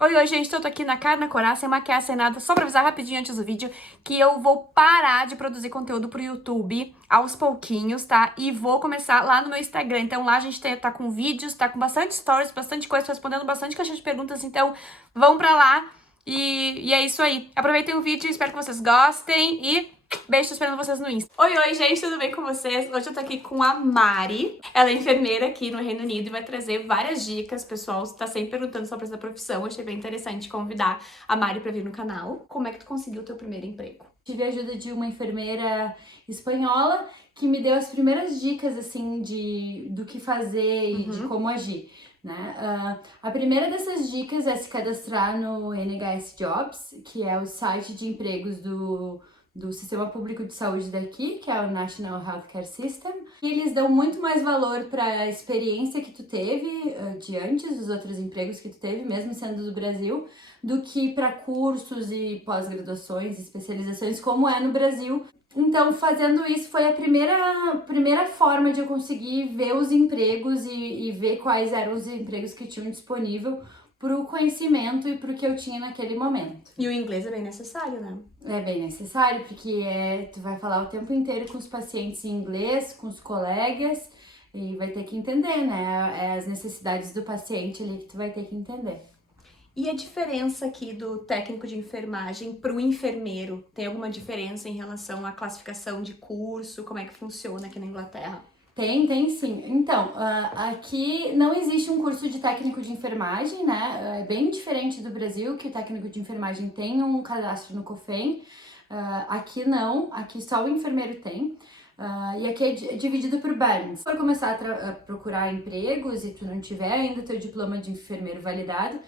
Oi, gente, eu tô aqui na cara, na coragem, sem maquiagem, sem nada, só pra avisar rapidinho antes do vídeo que eu vou parar de produzir conteúdo pro YouTube aos pouquinhos, tá? E vou começar lá no meu Instagram. Então lá a gente tá com vídeos, tá com bastante stories, bastante coisa, tô respondendo bastante caixinha de perguntas, então vão pra lá e é isso aí. Aproveitem o vídeo, espero que vocês gostem e beijo, tô esperando vocês no Insta. Oi, gente, tudo bem com vocês? Hoje eu tô aqui com a Mari. Ela é enfermeira aqui no Reino Unido e vai trazer várias dicas. Pessoal, tá sempre perguntando sobre essa profissão. Eu achei bem interessante convidar a Mari pra vir no canal. Como é que tu conseguiu o teu primeiro emprego? Tive a ajuda de uma enfermeira espanhola que me deu as primeiras dicas, assim, do que fazer e de como agir, né? A primeira dessas dicas é se cadastrar no NHS Jobs, que é o site de empregos do Sistema Público de Saúde daqui, que é o National Healthcare System. E eles dão muito mais valor para a experiência que tu teve de antes, dos outros empregos que tu teve, mesmo sendo do Brasil, do que para cursos e pós-graduações, especializações, como é no Brasil. Então, fazendo isso foi a primeira forma de eu conseguir ver os empregos e ver quais eram os empregos que tinham disponível para o conhecimento e para o que eu tinha naquele momento. E o inglês é bem necessário, né? É bem necessário, porque tu vai falar o tempo inteiro com os pacientes em inglês, com os colegas, e vai ter que entender, né? É as necessidades do paciente ali que tu vai ter que entender. E a diferença aqui do técnico de enfermagem pro enfermeiro? Tem alguma diferença em relação à classificação de curso? Como é que funciona aqui na Inglaterra? Tem sim. Então, aqui não existe um curso de técnico de enfermagem, né? É bem diferente do Brasil, que o técnico de enfermagem tem um cadastro no COFEN. Aqui não, aqui só o enfermeiro tem. E aqui é dividido por bands. Se for começar a procurar empregos e tu não tiver ainda teu diploma de enfermeiro validado,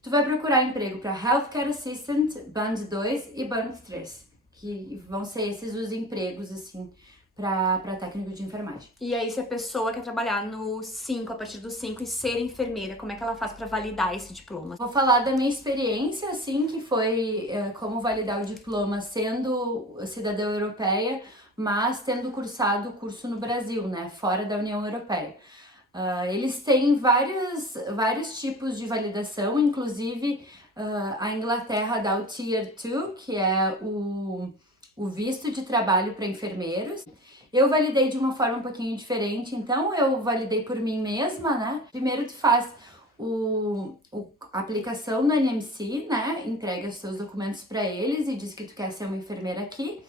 tu vai procurar emprego para Healthcare Assistant, Band 2 e Band 3, que vão ser esses os empregos, assim, para técnico de enfermagem. E aí, se a pessoa quer trabalhar no 5, a partir do 5 e ser enfermeira, como é que ela faz para validar esse diploma? Vou falar da minha experiência, assim, que foi como validar o diploma sendo cidadã europeia, mas tendo cursado o curso no Brasil, né, fora da União Europeia. Eles têm vários tipos de validação, inclusive a Inglaterra dá o Tier 2, que é o visto de trabalho para enfermeiros. Eu validei de uma forma um pouquinho diferente, então eu validei por mim mesma, né? Primeiro tu faz a aplicação no NMC, né? Entrega os seus documentos para eles e diz que tu quer ser uma enfermeira aqui.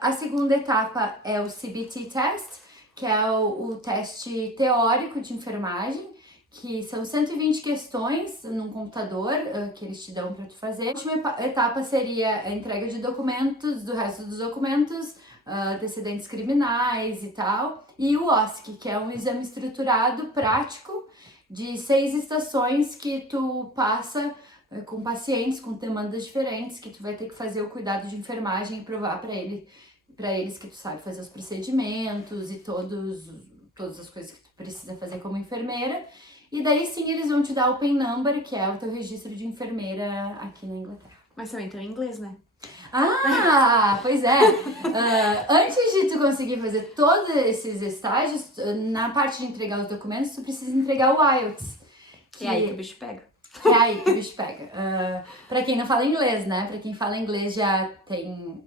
A segunda etapa é o CBT Test, que é o teste teórico de enfermagem, que são 120 questões num computador que eles te dão para tu fazer. A última etapa seria a entrega de documentos, do resto dos documentos, antecedentes criminais e tal. E o OSCE, que é um exame estruturado prático de 6 estações que tu passa com pacientes com demandas diferentes, que tu vai ter que fazer o cuidado de enfermagem e provar para eles que tu sabe fazer os procedimentos e todas as coisas que tu precisa fazer como enfermeira. E daí sim eles vão te dar o PIN number, que é o teu registro de enfermeira aqui na Inglaterra. Mas também tem o inglês, né? Pois é. Antes de tu conseguir fazer todos esses estágios, na parte de entregar os documentos, tu precisa entregar o IELTS. É aí que o bicho pega. É aí que o bicho pega. Pra quem não fala inglês, né? Pra quem fala inglês já tem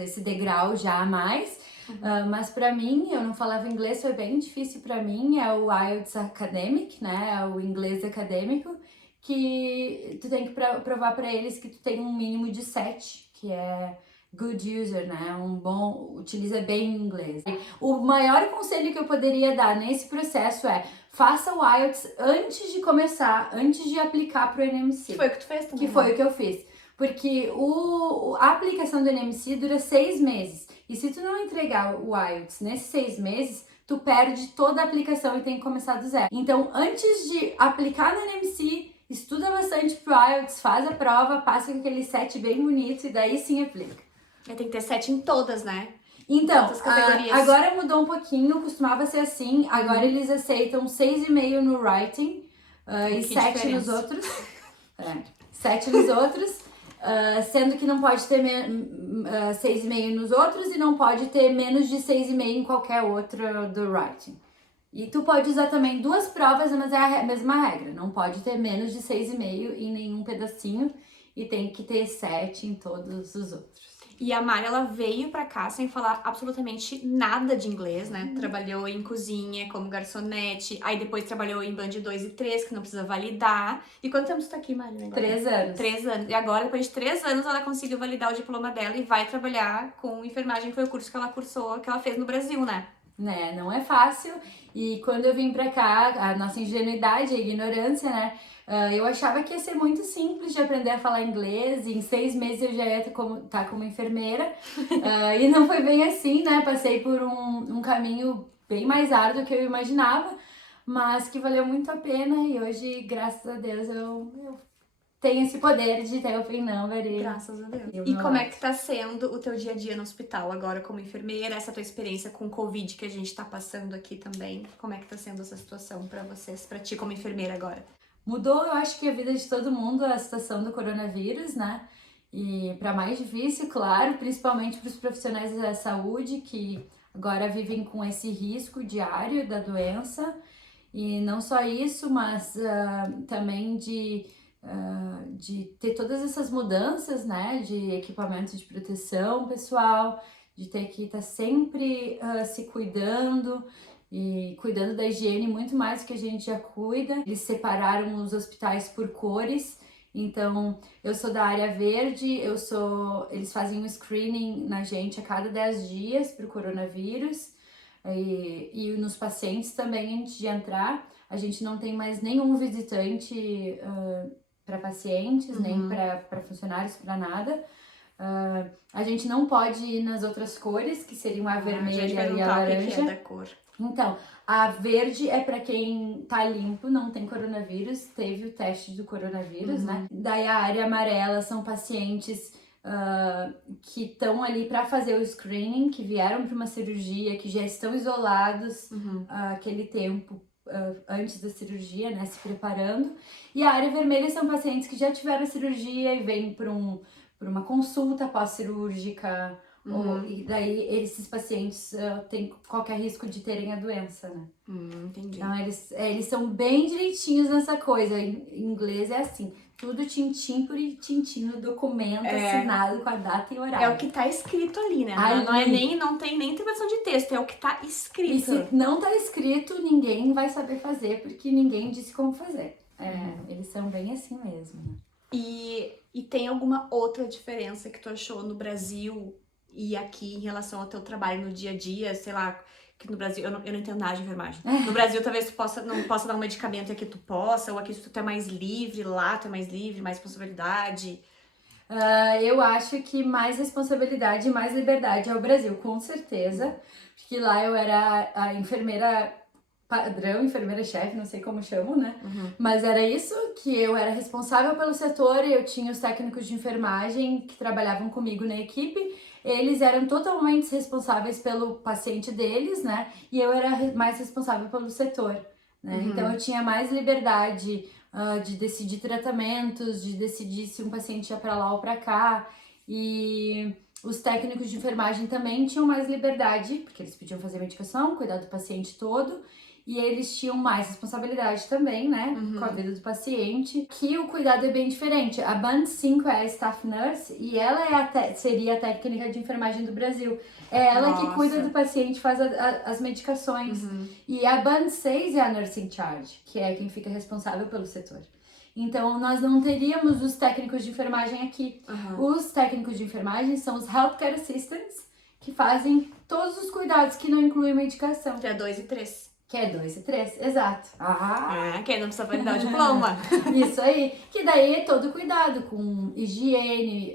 esse degrau já a mais. Mas pra mim, eu não falava inglês, foi bem difícil pra mim. É o IELTS Academic, né? É o inglês acadêmico, que tu tem que provar pra eles que tu tem um mínimo de 7, que é good user, né? Utiliza bem o inglês. O maior conselho que eu poderia dar nesse processo é: faça o IELTS antes de começar, antes de aplicar pro NMC. Que foi o que tu fez também. Que foi o que eu fiz. Porque a aplicação do NMC dura 6 meses. E se tu não entregar o IELTS nesses 6 meses, tu perde toda a aplicação e tem que começar do zero. Então, antes de aplicar no NMC, estuda bastante pro IELTS, faz a prova, passa com aquele 7 bem bonito e daí sim aplica. Tem que ter 7 em todas, né? Então, agora mudou um pouquinho, costumava ser assim. Agora eles aceitam 6,5 no writing e 7 nos outros. 7 nos outros, sendo que não pode ter 6,5 nos outros e não pode ter menos de 6,5 em qualquer outro do writing. E tu pode usar também 2 provas, mas é a mesma regra. Não pode ter menos de 6,5 em nenhum pedacinho e tem que ter 7 em todos os outros. E a Mari, ela veio pra cá sem falar absolutamente nada de inglês, né? Trabalhou em cozinha como garçonete, aí depois trabalhou em Band 2 e 3, que não precisa validar. E quanto tempo você tá aqui, Mari? Agora? 3 anos. 3 anos. E agora, depois de 3 anos, ela conseguiu validar o diploma dela e vai trabalhar com enfermagem, que foi o curso que ela cursou, que ela fez no Brasil, né? Né, não é fácil. E quando eu vim pra cá, a nossa ingenuidade, a ignorância, né? Eu achava que ia ser muito simples de aprender a falar inglês, e em 6 meses eu já ia tá como enfermeira. E não foi bem assim, né? Passei por um caminho bem mais árduo do que eu imaginava, mas que valeu muito a pena. E hoje, graças a Deus, eu tenho esse poder de ter open number. Graças a Deus. E como é que tá sendo o teu dia a dia no hospital agora como enfermeira? Essa tua experiência com o Covid que a gente tá passando aqui também. Como é que tá sendo essa situação pra vocês, pra ti como enfermeira agora? Mudou, eu acho que a vida de todo mundo, a situação do coronavírus, né? E para mais difícil, claro, principalmente para os profissionais da saúde que agora vivem com esse risco diário da doença. E não só isso, mas também de ter todas essas mudanças, né? De equipamentos de proteção pessoal, de ter que estar sempre se cuidando e cuidando da higiene muito mais do que a gente já cuida. Eles separaram os hospitais por cores, então eu sou da área verde, eles fazem um screening na gente a cada 10 dias para o coronavírus, e nos pacientes também antes de entrar. A gente não tem mais nenhum visitante para pacientes, nem para funcionários, para nada. A gente não pode ir nas outras cores, que seriam a vermelha e a laranja. Que é da cor. Então, a verde é para quem tá limpo, não tem coronavírus, teve o teste do coronavírus, né? Daí a área amarela são pacientes que estão ali para fazer o screening, que vieram para uma cirurgia, que já estão isolados aquele tempo antes da cirurgia, né? Se preparando. E a área vermelha são pacientes que já tiveram a cirurgia e vêm para uma consulta pós-cirúrgica. E daí esses pacientes têm qualquer risco de terem a doença, né? Entendi. Então eles são bem direitinhos nessa coisa. Em inglês é assim, tudo tintim por tintim no documento assinado com a data e horário. É o que tá escrito ali, né? Não tem nem intervenção de texto, é o que tá escrito. E se não tá escrito, ninguém vai saber fazer, porque ninguém disse como fazer. Eles são bem assim mesmo, né? E tem alguma outra diferença que tu achou no Brasil e aqui em relação ao teu trabalho no dia a dia? Sei lá, que no Brasil, eu não entendo nada de enfermagem. No Brasil, talvez tu não possa dar um medicamento e aqui tu possa, ou aqui tu é mais livre, lá tu é mais livre, mais responsabilidade. Eu acho que mais responsabilidade e mais liberdade é o Brasil, com certeza. Porque lá eu era a enfermeira padrão, enfermeira-chefe, não sei como chamam, né? Mas era isso, que eu era responsável pelo setor e eu tinha os técnicos de enfermagem que trabalhavam comigo na equipe. Eles eram totalmente responsáveis pelo paciente deles, né? E eu era mais responsável pelo setor, né? Então eu tinha mais liberdade de decidir tratamentos, de decidir se um paciente ia para lá ou para cá. E os técnicos de enfermagem também tinham mais liberdade, porque eles podiam fazer medicação, cuidar do paciente todo. E eles tinham mais responsabilidade também, né? Com a vida do paciente. Que o cuidado é bem diferente. A Band 5 é a staff nurse e ela seria a técnica de enfermagem do Brasil. É ela que cuida do paciente, faz as medicações. E a Band 6 é a nursing charge, que é quem fica responsável pelo setor. Então, nós não teríamos os técnicos de enfermagem aqui. Os técnicos de enfermagem são os healthcare assistants, que fazem todos os cuidados que não incluem medicação. Que é 2 e 3. Que é 2 e 3, exato. Quem não precisa validar o diploma. Isso aí. Que daí é todo cuidado com higiene,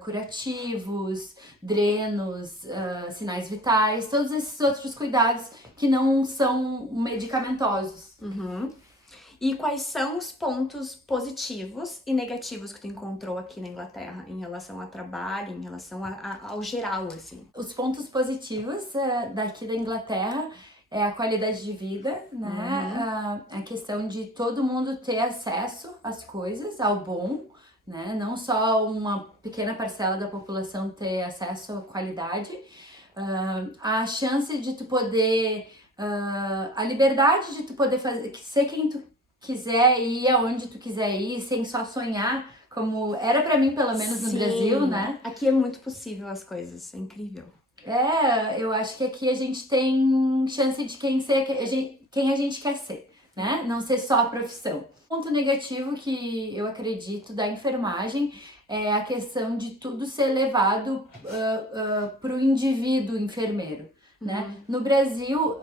curativos, drenos, sinais vitais, todos esses outros cuidados que não são medicamentosos. E quais são os pontos positivos e negativos que tu encontrou aqui na Inglaterra em relação ao trabalho, em relação ao geral, assim? Os pontos positivos daqui da Inglaterra é a qualidade de vida, né? A questão de todo mundo ter acesso às coisas, ao bom, né? Não só uma pequena parcela da população ter acesso à qualidade. A chance de tu poder a liberdade de tu poder fazer, ser quem tu quiser e ir aonde tu quiser ir, sem só sonhar, como era pra mim, pelo menos no Sim. Brasil, né? Aqui é muito possível as coisas, é incrível. Eu acho que aqui a gente tem chance de quem a gente quer ser, né? Não ser só a profissão. Ponto negativo que eu acredito da enfermagem é a questão de tudo ser levado para o indivíduo enfermeiro, né? No Brasil,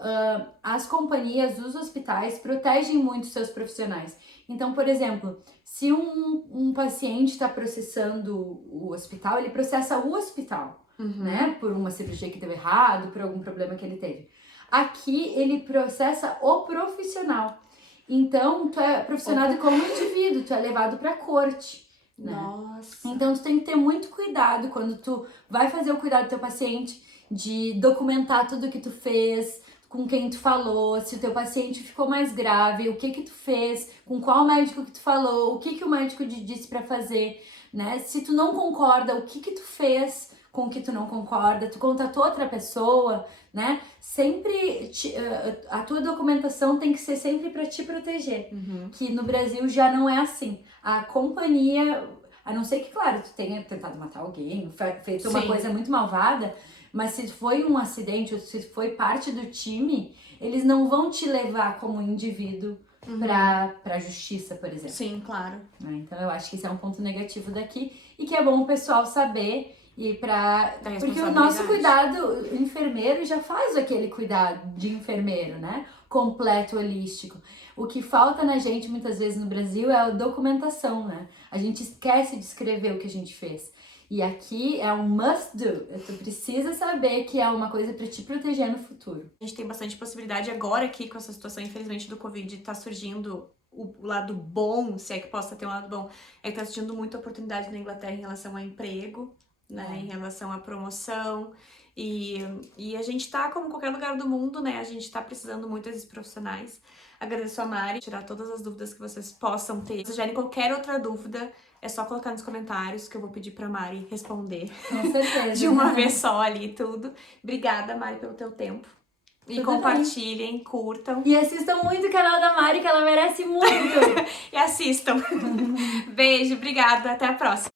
as companhias, os hospitais protegem muito seus profissionais. Então, por exemplo, se um paciente está processando o hospital, ele processa o hospital. Né? Por uma cirurgia que deu errado, por algum problema que ele teve. Aqui ele processa o profissional. Então, tu é profissional como indivíduo, tu é levado pra corte. Né? Nossa. Então, tu tem que ter muito cuidado quando tu vai fazer o cuidado do teu paciente, de documentar tudo que tu fez, com quem tu falou, se o teu paciente ficou mais grave, o que tu fez, com qual médico que tu falou, o que o médico te disse pra fazer, né? Se tu não concorda, o que tu fez com o que tu não concorda, tu contatou outra pessoa, né? Sempre a tua documentação tem que ser sempre para te proteger, que no Brasil já não é assim. A companhia, a não ser que, claro, tu tenha tentado matar alguém, feito uma coisa muito malvada, mas se foi um acidente ou se foi parte do time, eles não vão te levar como indivíduo pra justiça, por exemplo. Sim, claro. Então eu acho que esse é um ponto negativo daqui e que é bom o pessoal saber. Porque o nosso cuidado enfermeiro já faz aquele cuidado de enfermeiro, né? Completo, holístico. O que falta na gente muitas vezes no Brasil é a documentação, né? A gente esquece de escrever o que a gente fez. E aqui é um must do. Tu precisa saber que é uma coisa para te proteger no futuro. A gente tem bastante possibilidade agora aqui com essa situação, infelizmente, do Covid, tá surgindo o lado bom, se é que possa ter um lado bom, é que tá surgindo muita oportunidade na Inglaterra em relação a emprego, né, em relação à promoção, e a gente tá, como qualquer lugar do mundo, né, a gente tá precisando muito desses profissionais. Agradeço a Mari, tirar todas as dúvidas que vocês possam ter. Se tiverem qualquer outra dúvida, é só colocar nos comentários que eu vou pedir pra Mari responder. Com certeza. De uma vez só ali tudo. Obrigada, Mari, pelo teu tempo. E Tudo compartilhem, curtam. E assistam muito o canal da Mari, que ela merece muito. E assistam. Beijo, obrigada, até a próxima.